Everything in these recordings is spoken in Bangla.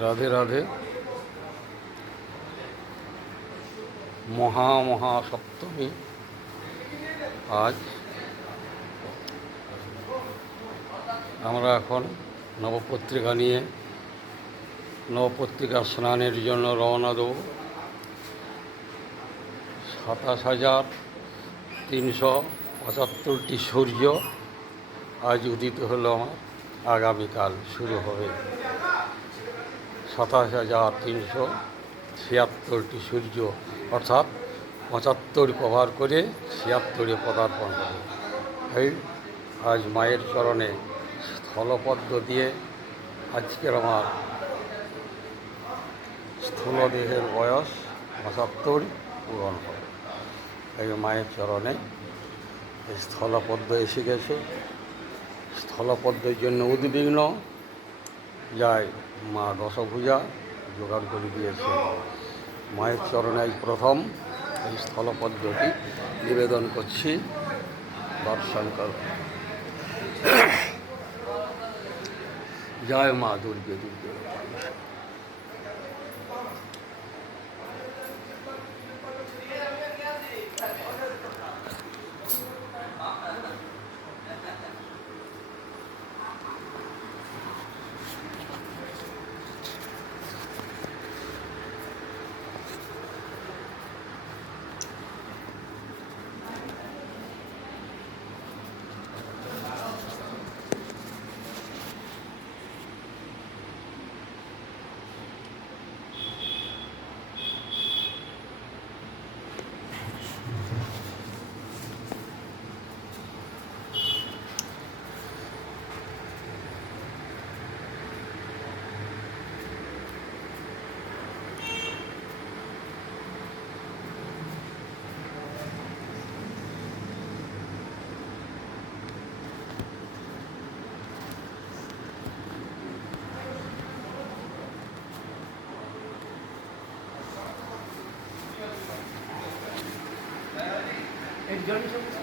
রাধে রাধে। মহা মহা সপ্তমী। আজ আমরা এখন নবপত্রিকা নিয়ে নবপত্রিকা স্নানের জন্য রওনা দেব। সাতাশ হাজার তিনশো পঁচাত্তরটি সূর্য আজ উদিত হলো আমার। আগামীকাল শুরু হবে। সাতাশ হাজার তিনশো ছিয়াত্তরটি সূর্য, অর্থাৎ পঁচাত্তর কভার করে ছিয়াত্তরে পদার্পণ করে এই আজ মায়ের চরণে স্থলপদ্ম দিয়ে আজকের আমার স্থূল দেহের বয়স পঁচাত্তর পূরণ হবে। এই মায়ের চরণে স্থলপদ্ম এসে গেছে। স্থলপদ্মের জন্য উদ্বিগ্ন যায় মা দশভূজা জোগাড় করে দিয়েছে। মায়ের চরণে প্রথম এই স্থল পদ্ধতি নিবেদন করছি। দর্শন কর জয় মা দুর্গে দুর্গে। এই জন্য সমস্যা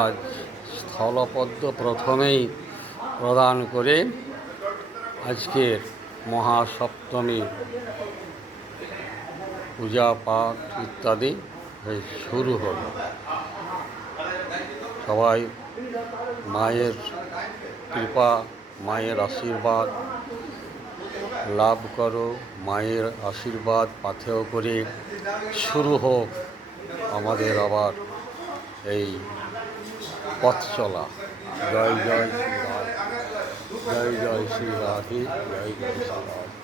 আজ স্থলপদ্ম প্রথমেই প্রদান করে আজকের মহাসপ্তমী পূজা পাঠ ইত্যাদি শুরু হলো। সবাই মায়ের কৃপা, মায়ের আশীর্বাদ লাভ করো, মায়ের আশীর্বাদ পাথেয় করে শুরু হোক আমাদের আবার এই পথ চলা জয় জয় শ্রী। জয় জয় শ্রী রাধে। জয় জয় শ্রী রাধে।